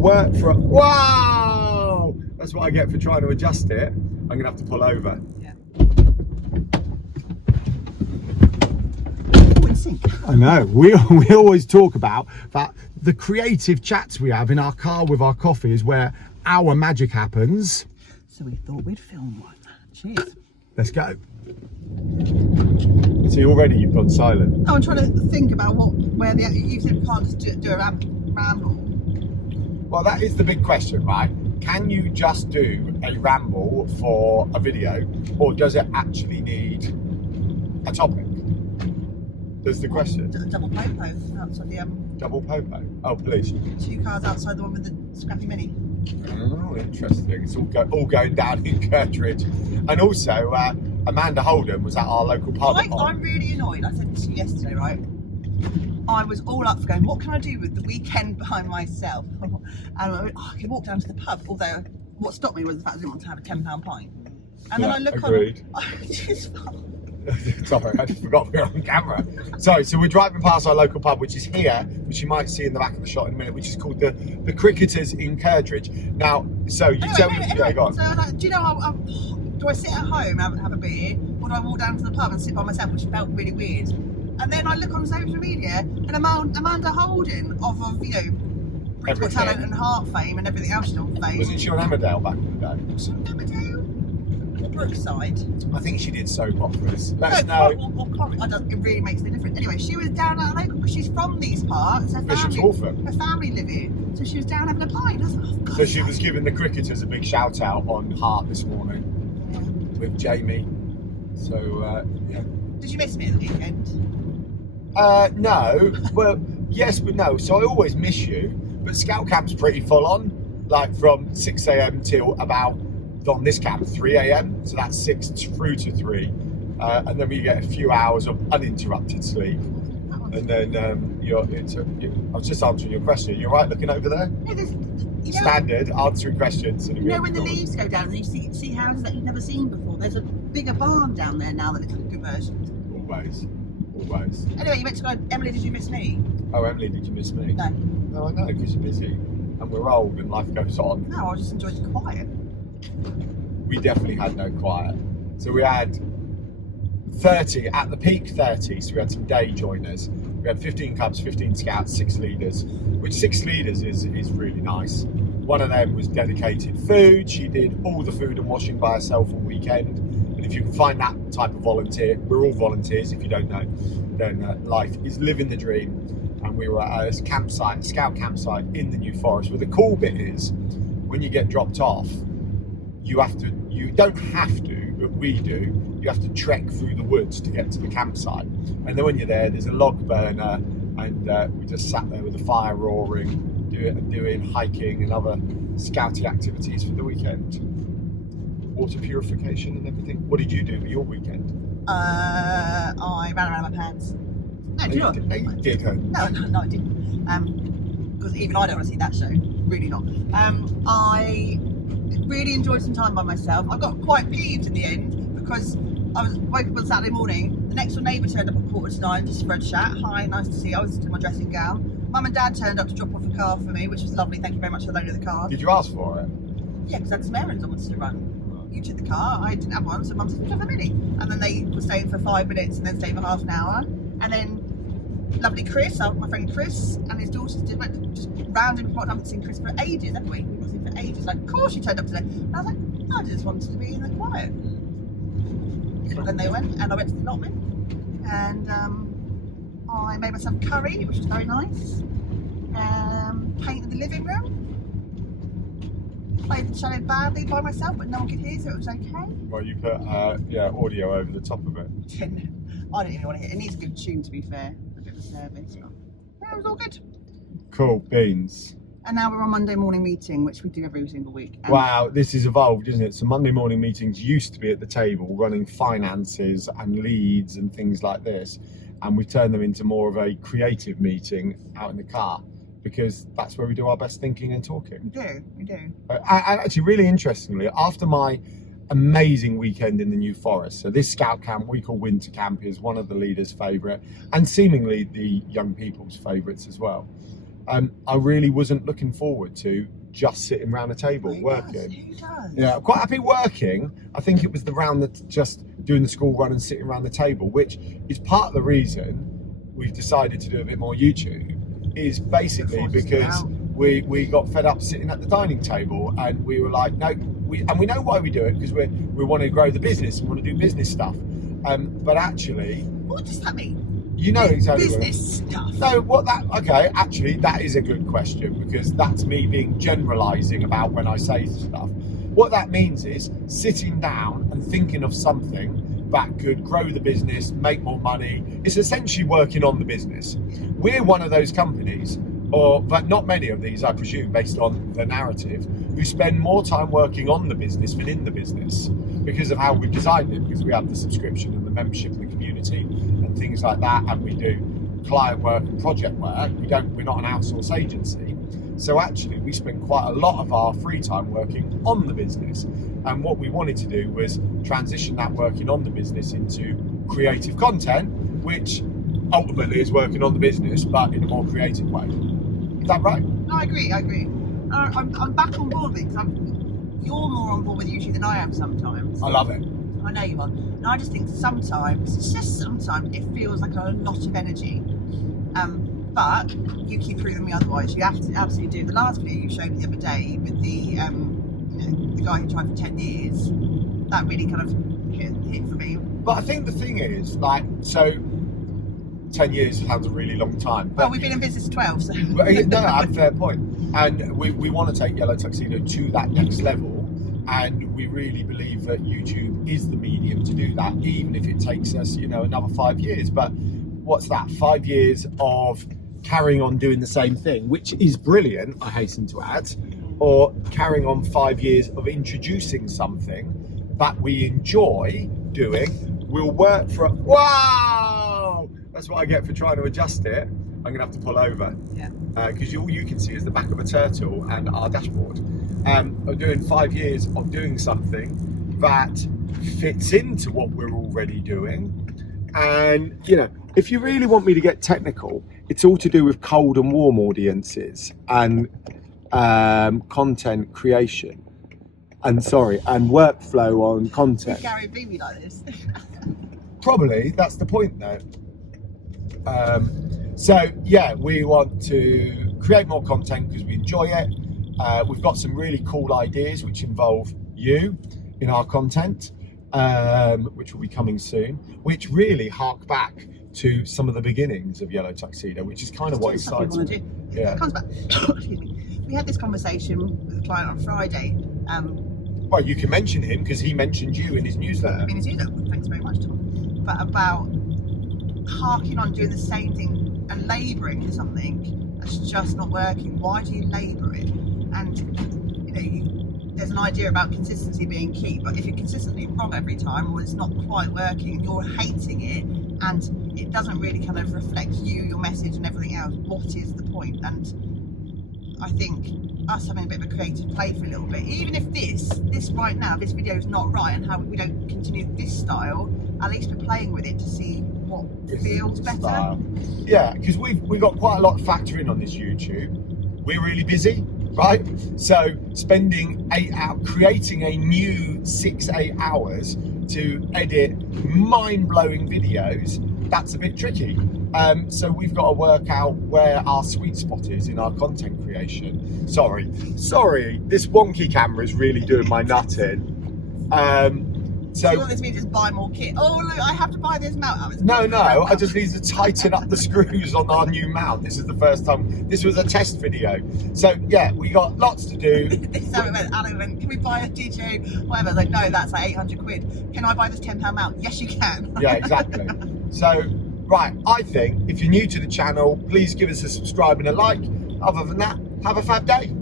work for... Wow! That's what I get for trying to adjust it. I'm going to have to pull over. Yeah. Oh, in sync. I know. We always talk about that the creative chats we have in our car with our coffee is where our magic happens. So we thought we'd film one. Cheers. Let's go. See, already you've gone silent. Oh, I'm trying to think about where you said we can't just do a ramble. Well, that is the big question, right? Can you just do a ramble for a video, or does it actually need a topic? That's the question. Double popo outside the Double popo? Oh, please. 2 cars outside the one with the scrappy mini. Oh, interesting. It's all going down in Kirkridge. And also, Amanda Holden was at our local pub. I'm really annoyed. I said this to you yesterday, right? I was all up for going, what can I do with the weekend behind myself? And I went, I could walk down to the pub, although what stopped me was the fact I didn't want to have a £10 pint. And then I look agreed. Sorry, I just forgot we were on camera. Sorry, so we're driving past our local pub, which is here, which you might see in the back of the shot in a minute, which is called the Cricketers in Kirkridge. Now, so you tell me, yeah, go on. So I was like, do you know, do I sit at home and have a beer, or do I walk down to the pub and sit by myself, which felt really weird? And then I look on social media, and Amanda Holden of you know, Britain's Got Talent and Heart fame and everything else on fame. Wasn't she on Emmerdale back in the day? Was she on Emmerdale? Brookside. I think she did soap operas. Let us know. It really makes no difference. Anyway, she was down at a local because she's from these parts. Her family live here, so she was down having a pint. So she was giving the Cricketers a big shout out on Heart this morning with Jamie. So yeah. Did you miss me at the weekend? No. Well, yes, but no. So I always miss you, but Scout Camp's pretty full on, like from 6 a.m. till about, on this camp, 3 a.m. So that's 6 through to 3. And then we get a few hours of uninterrupted sleep. And then I was just answering your question. You're right looking over there? No, standard answering questions. You know when the leaves go down and you see houses that you've never seen before? There's a bigger barn down there now that it's conversion. Always. Anyway, you meant to go, Emily, did you miss me? Oh, Emily, did you miss me? No. No, I know, because you're busy. And we're old and life goes on. No, I just enjoyed the quiet. We definitely had no quiet. So we had 30, at the peak 30, so we had some day joiners. We had 15 cubs, 15 scouts, 6 leaders, which 6 leaders is really nice. One of them was dedicated food. She did all the food and washing by herself all weekend. And if you can find that type of volunteer, we're all volunteers, if you don't know, then life is living the dream. And we were at a scout campsite in the New Forest, where the cool bit is, when you get dropped off, you don't have to, but we do, you have to trek through the woods to get to the campsite. And then when you're there's a log burner, and we just sat there with the fire roaring, doing hiking and other scouty activities for the weekend. Water purification and everything. What did you do for your weekend? I ran around my pants. No, do you not? You did, huh? No, I didn't. Because even I don't want to see that show. Really not. I really enjoyed some time by myself. I got quite peeved in the end because I woke up on Saturday morning. The next door neighbour turned up at 8:45 just for a chat. Hi, nice to see you. I was in my dressing gown. Mum and Dad turned up to drop off a car for me, which was lovely. Thank you very much for loaning the car. Did you ask for it? Yeah, because I had some errands I wanted to run. You took the car, I didn't have one, so Mum said, "Have a mini." And then they were staying for 5 minutes and then staying for half an hour. And then lovely Chris, my friend Chris, and his daughters went just round I haven't seen Chris for ages, haven't we? We've not seen for ages. Like, of course you turned up today. And I was like, I just wanted to be in the quiet. So then they went, and I went to the allotment, and I made myself curry, which was very nice. Painted the living room. Played the cello badly by myself, but no one could hear, so it was okay. Well, you put audio over the top of it. I don't even want to hear it. It needs a good tune, to be fair. A bit of a service. Yeah, it was all good. Cool beans. And now we're on Monday morning meeting, which we do every single week. And wow, this has evolved, isn't it? So Monday morning meetings used to be at the table running finances and leads and things like this. And we've turned them into more of a creative meeting out in the car, because that's where we do our best thinking and talking. We do. Actually, really interestingly, after my amazing weekend in the New Forest, so this scout camp we call Winter Camp is one of the leaders' favourite and seemingly the young people's favourites as well. I really wasn't looking forward to just sitting around a table working. Who does? Yeah, I'm quite happy working. I think it was just doing the school run and sitting around the table, which is part of the reason we've decided to do a bit more YouTube, is basically because we got fed up sitting at the dining table, and we were like, no, we know why we do it, because we want to grow the business and want to do business stuff. But actually, what does that mean? You know exactly business stuff. No, okay, actually that is a good question, because that's me being generalising about when I say stuff. What that means is sitting down and thinking of something that could grow the business, make more money. It's essentially working on the business. We're one of those companies, but not many of these, I presume, based on the narrative, who spend more time working on the business than in the business, because of how we've designed it, because we have the subscription and the membership and the community and things like that, and we do client work and project work. We're not an outsource agency. So actually we spend quite a lot of our free time working on the business. And what we wanted to do was transition that working on the business into creative content, which ultimately is working on the business, but in a more creative way. Is that right? No, I agree. I'm back on board with it, because you're more on board with YouTube than I am sometimes. I love it. I know you are. And I just think sometimes it feels like a lot of energy. But you keep proving me otherwise. You have to absolutely do. The last video you showed me the other day with the guy who tried for 10 years, that really kind of hit for me. But I think the thing is, 10 years sounds a really long time. Well, we've been in business 12, so... No, I have a fair point. And we want to take Yellow Tuxedo to that next level. And we really believe that YouTube is the medium to do that, even if it takes us, another 5 years. But what's that? 5 years of carrying on doing the same thing, which is brilliant, I hasten to add, or carrying on 5 years of introducing something that we enjoy doing, will work for... Wow! That's what I get for trying to adjust it. I'm going to have to pull over. Yeah. Because all you can see is the back of a turtle and our dashboard. Of doing 5 years of doing something that fits into what we're already doing. And, if you really want me to get technical, it's all to do with cold and warm audiences and content creation. And workflow on content. Gary Vee me like this. Probably, that's the point though. We want to create more content because we enjoy it. We've got some really cool ideas which involve you in our content, which will be coming soon, which really hark back to some of the beginnings of Yellow Tuxedo, which is kind of what excites me. Yeah. It comes back. Excuse me. We had this conversation with a client on Friday. Well, you can mention him because he mentioned you in his newsletter. Thanks very much, Tom. But about harking on doing the same thing and labouring for something that's just not working. Why do you labour it? And there's an idea about consistency being key, but if you're consistently wrong every time, or it's not quite working and you're hating it and it doesn't really kind of reflect you, your message and everything else, what is the point? And I think us having a bit of a creative play for a little bit, even if this right now, this video is not right and how we don't continue this style, at least we're playing with it to see what feels better. Style. Yeah, because we've got quite a lot to factor in on this YouTube. We're really busy, right? So spending 8 hours, creating a new 6-8 hours to edit mind-blowing videos, that's a bit tricky. So we've got to work out where our sweet spot is in our content creation. Sorry, this wonky camera is really doing my nut in. So you want this to just buy more kit? Oh look, I have to buy this mount. No, I just need to tighten up the screws on our new mount. This is the first time. This was a test video. So yeah, we got lots to do. This is how it went. Alan went, can we buy a DJ? Whatever. I was like, no, that's like 800 quid. Can I buy this £10 mount? Yes, you can. Yeah, exactly. So, right, I think if you're new to the channel, please give us a subscribe and a like. Other than that, have a fab day.